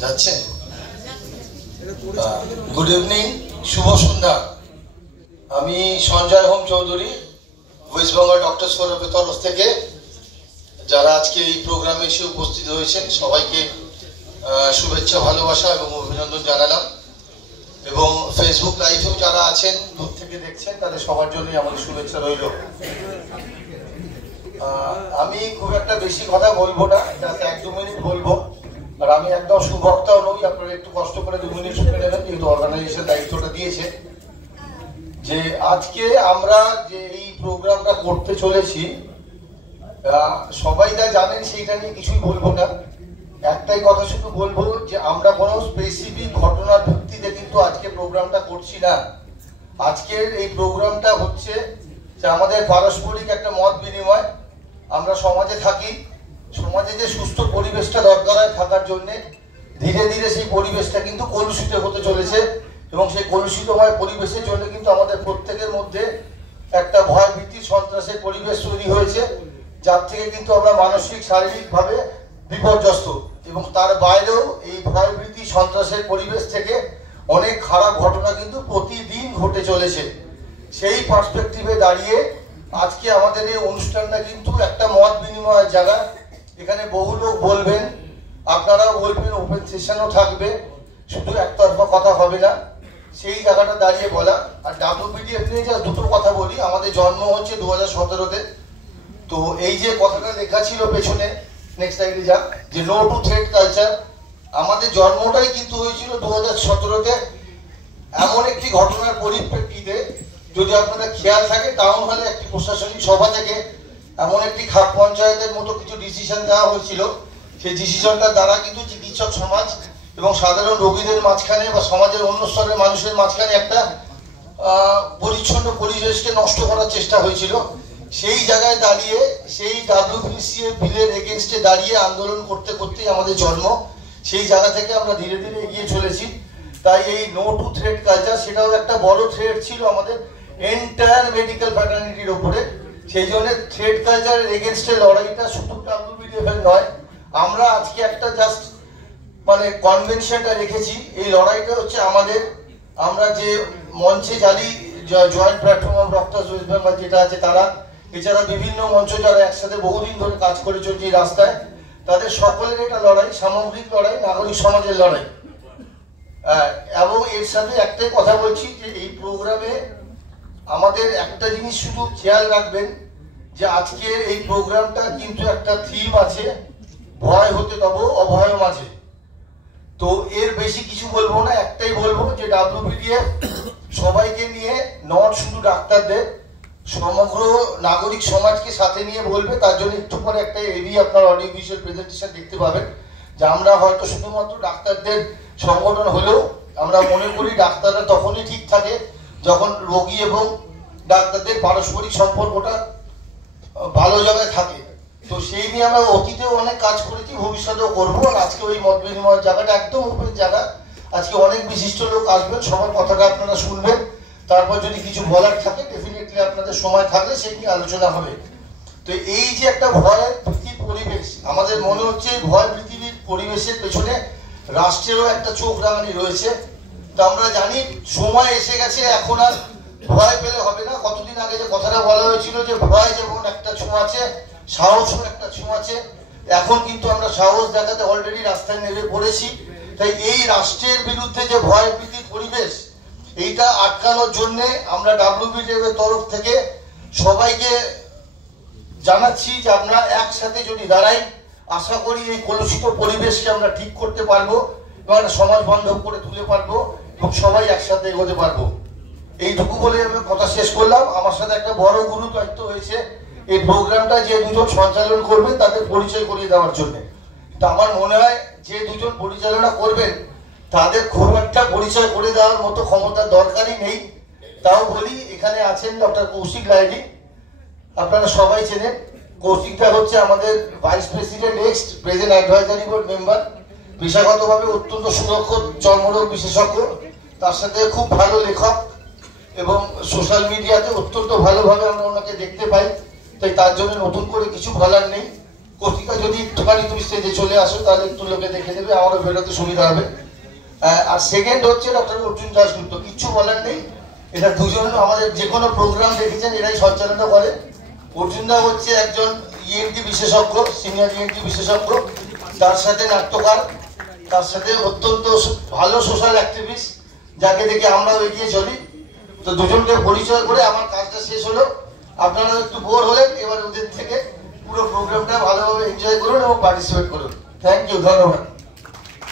যাচ্ছে। Good evening, শুভ সন্ধ্যা। আমি Sanjay home Chowdhury, West Bengal doctors ফোরামের তরফ থেকে যারা আজকে এই প্রোগ্রামে এসে উপস্থিত হয়েছেন সবাইকে শুভেচ্ছা, ভালোবাসা এবং অভিনন্দন জানালাম। এবং ফেসবুক লাইভেও যারা আছেন, দূর থেকে দেখছেন, তাদের সবার জন্যই আমাদের শুভেচ্ছা রইল। আমি খুব একটা বেশি কথা বলবো না, যাতে 1-2 মিনিট বলবো। আর আমি একদম সুবক্তাও নই, আপনারা একটু কষ্ট করে 2 মিনিট শুনে নেবেন, যেহেতু অর্গানাইজেশন দায়িত্বটা দিয়েছে। যে আজকে আমরা যে এই প্রোগ্রামটা করতে চলেছি, সবাই যা জানেন সেইটা নিয়ে কিছুই বলবো না। একটাই কথা শুধু বলবো যে আমরা কোনো স্পেসিফিক ঘটনার ভিত্তিতে কিন্তু আজকে প্রোগ্রামটা করছি না। আজকের এই প্রোগ্রামটা হচ্ছে যে আমাদের পারস্পরিক একটা মত বিনিময়। আমরা সমাজে থাকি, সমাজে যে সুস্থ পরিবেশটা দরকার হয় থাকার জন্য, ধীরে ধীরে সেই পরিবেশটা কিন্তু কলুষিত হতে চলেছে। এবং সেই কলুষিতময় পরিবেশের জন্য কিন্তু আমাদের প্রত্যেকের মধ্যে একটা ভয় ভীতি সন্ত্রাসের পরিবেশ তৈরি হয়েছে, যার থেকে কিন্তু আমরা মানসিক শারীরিকভাবে বিপর্যস্ত। এবং তার বাইরেও এই ভয় ভীতি সন্ত্রাসের পরিবেশ থেকে অনেক খারাপ ঘটনা কিন্তু প্রতিদিন ঘটে চলেছে। সেই পার্সপেক্টিভে দাঁড়িয়ে আজকে আমাদের এই অনুষ্ঠানটা কিন্তু একটা মত বিনিময়ের জায়গা। এখানে বহু লোক বলবেন, আপনারাও বলবেন, ওপেন সেশনও থাকবে, শুধু একতরফা কথা হবে না, সেই জায়গাটা দাঁড়িয়ে বলা। আর ডাব্লিউপিডিএফ নিয়ে যা দুটো কথা বলি, আমাদের জন্ম হচ্ছে 2017-তে। তো এই যে কথাটা লেখা ছিল পেছনে, নেক্সট স্লাইডে যা, যে নো টু থ্রেট কালচার, আমাদের জন্মটাই কিন্তু হয়েছিল 2017-তে এমন একটি ঘটনার পরিপ্রেক্ষিতে। যদি আপনাদের খেয়াল থাকে, টাউন হলে একটি প্রশাসনিক সভা থেকে এমন একটি খাপ পঞ্চায়েতের মতো কিছু ডিসিশন দেওয়া হয়েছিল। সেই ডিসিশনটার দ্বারা কিন্তু চিকিৎসক সমাজ এবং সাধারণ রোগীদের মাঝখানে বা সমাজের অন্য স্তরের মানুষের মাঝখানে একটা পরিচ্ছন্ন পরিবেশকে নষ্ট করার চেষ্টা হয়েছিল। সেই জায়গায় দাঁড়িয়ে, সেই ডাব্লিউপিসিএ বিলের এগেনস্টে দাঁড়িয়ে আন্দোলন করতে করতেই আমাদের জন্ম। সেই জায়গা থেকে আমরা ধীরে ধীরে এগিয়ে চলেছি। তাই এই নো টু থ্রেট কালচার, সেটাও একটা বড় থ্রেট ছিল আমাদের এন্টায়ার মেডিকেল ফ্যাটার্নিটির ওপরে। সেই জন্য থ্রেট কালচারের এগেনস্টে লড়াইটা শুধু ডাব্লিউপিডিএফ নয়, আমরা আজকে একটা জাস্ট কনভেনশনটা রেখেছি। এই লড়াইটা হচ্ছে আমাদের, আমরা যে মঞ্চে জানি, joint platform of doctors West Bengal যেটা আছে তারা, এছাড়া বিভিন্ন মঞ্চ যারা একসাথে বহুদিন ধরে কাজ করে চলছে এই রাস্তায়, তাদের সকলের এটা লড়াই, সামগ্রিক লড়াই, নাগরিক সমাজের লড়াই। এবং এর সাথে একটাই কথা বলছি যে এই প্রোগ্রামে আমাদের একটা জিনিস শুধু খেয়াল রাখবেন, যে আজকের এই প্রোগ্রামটা কিন্তু একটা থিম আছে, ভয় হতে তব অভয় মাঝে। তো এর বেশি কিছু বলবো না, একটাই বলবো যে ডাব্লিউপিডিএফ সবাইকে নিয়ে, নট শুধু ডাক্তারদের, সমগ্র নাগরিক সমাজকে সাথে নিয়ে বলবে। তার জন্য একটু পরে একটা এডি আপনার অডিও ভিজুয়াল প্রেজেন্টেশন দেখতে পাবেন। যে আমরা হয়তো শুধুমাত্র ডাক্তারদের সংগঠন হলেও আমরা মনে করি ডাক্তাররা তখনই ঠিক থাকে যখন রোগী এবং ডাক্তারদের পারস্পরিক সম্পর্কটা ভালো জায়গায় থাকে। তো সেই নিয়ে আমরা অতীতেও অনেক কাজ করেছি, ভবিষ্যতেও করবো। আর আজকে ওই মত বিনিময়ের জায়গাটা একদম ওপেন জায়গা। আজকে অনেক বিশিষ্ট লোক আসবেন, সবার কথাটা আপনারা শুনবেন। তারপর যদি কিছু বলার থাকে, ডেফিনেটলি আপনাদের সময় থাকলে সেই নিয়ে আলোচনা হবে। তো এই যে একটা ভয়ের ভীতির পরিবেশ, আমাদের মনে হচ্ছে ভয় পৃথিবীর পরিবেশের পেছনে রাষ্ট্রেরও একটা চোখ রাঙানি রয়েছে। তো আমরা জানি সময় এসে গেছে, এখন আর ভয় পেলে হবে না। কতদিন আগে যে কথাটা বলা হয়েছিল যে ভয় যেমন একটা ছোঁয়াচে, সাহসও একটা ছোঁয়াচে, এখন কিন্তু আমরা সাহস দেখাতে অলরেডি রাস্তায় নেমে পড়েছি। তাই এই রাষ্ট্রের বিরুদ্ধে যে ভয় ভীতির পরিবেশ, এইটা আটকানোর জন্য আমরা ডাব্লিউপিডিএফ এর তরফ থেকে সবাইকে জানাচ্ছি যে আমরা একসাথে যদি দাঁড়াই, আশা করি এই কলুষিত পরিবেশকে আমরা ঠিক করতে পারবো এবং সমাজ বান্ধব করে তুলে পারবো এবং সবাই একসাথে এগোতে পারবো। এইটুকু বলে আমি কথা শেষ করলাম। আমার সাথে একটা বড় গুরু দায়িত্ব হয়েছে এই প্রোগ্রামটা যে দুজন সঞ্চালন করবেন তাদের পরিচয় করিয়ে দেওয়ার জন্য। তা আমার মনে হয় যে দুজন পরিচালনা করবেন তাদের খুব একটা পরিচয় করে দেওয়ার মতো ক্ষমতার দরকারই নেই। তাও বলি, এখানে আছেন ডক্টর কৌশিক লাহিড়ী, আপনারা সবাই চেনেন। কৌশিকটা হচ্ছে আমাদের vice president, next present advisory board member, পেশাগতভাবে অত্যন্ত সুদক্ষ চর্মরোগ বিশেষজ্ঞ, তার সাথে খুব ভালো লেখক এবং সোশ্যাল মিডিয়াতে অত্যন্ত ভালোভাবে আমরা ওনাকে দেখতে পাই। তাই তার জন্য নতুন করে কিছু বলার নেই। কর্তিকা যদি একটুখানি তুমি স্টেজে চলে আসো তাহলে একটু লোকে দেখে নেবে, আমারও বেরোতে সুবিধা হবে। আর সেকেন্ড হচ্ছে ডক্টর অর্জুন দাশগুপ্ত, কিচ্ছু বলার নেই, এটা দুজন আমাদের যে কোনো প্রোগ্রাম দেখেছেন এরাই সঞ্চালনা করে। অর্জুনদা হচ্ছে একজন ইএনটি বিশেষজ্ঞ, সিনিয়র ইএনটি বিশেষজ্ঞ, তার সাথে নাট্যকার, তার সাথে অত্যন্ত ভালো সোশ্যাল অ্যাক্টিভিস্ট, যাকে দেখে আমরাও এগিয়ে চলি। তো দুজনকে পরিচয় করে আমার কাজটা শেষ হলো। আপনারা একটু বোর হলেন, এবার ওদের থেকে পুরো প্রোগ্রামটা ভালোভাবে এনজয় করুন এবং পার্টিসিপেট করুন। থ্যাংক ইউ, ধন্যবাদ।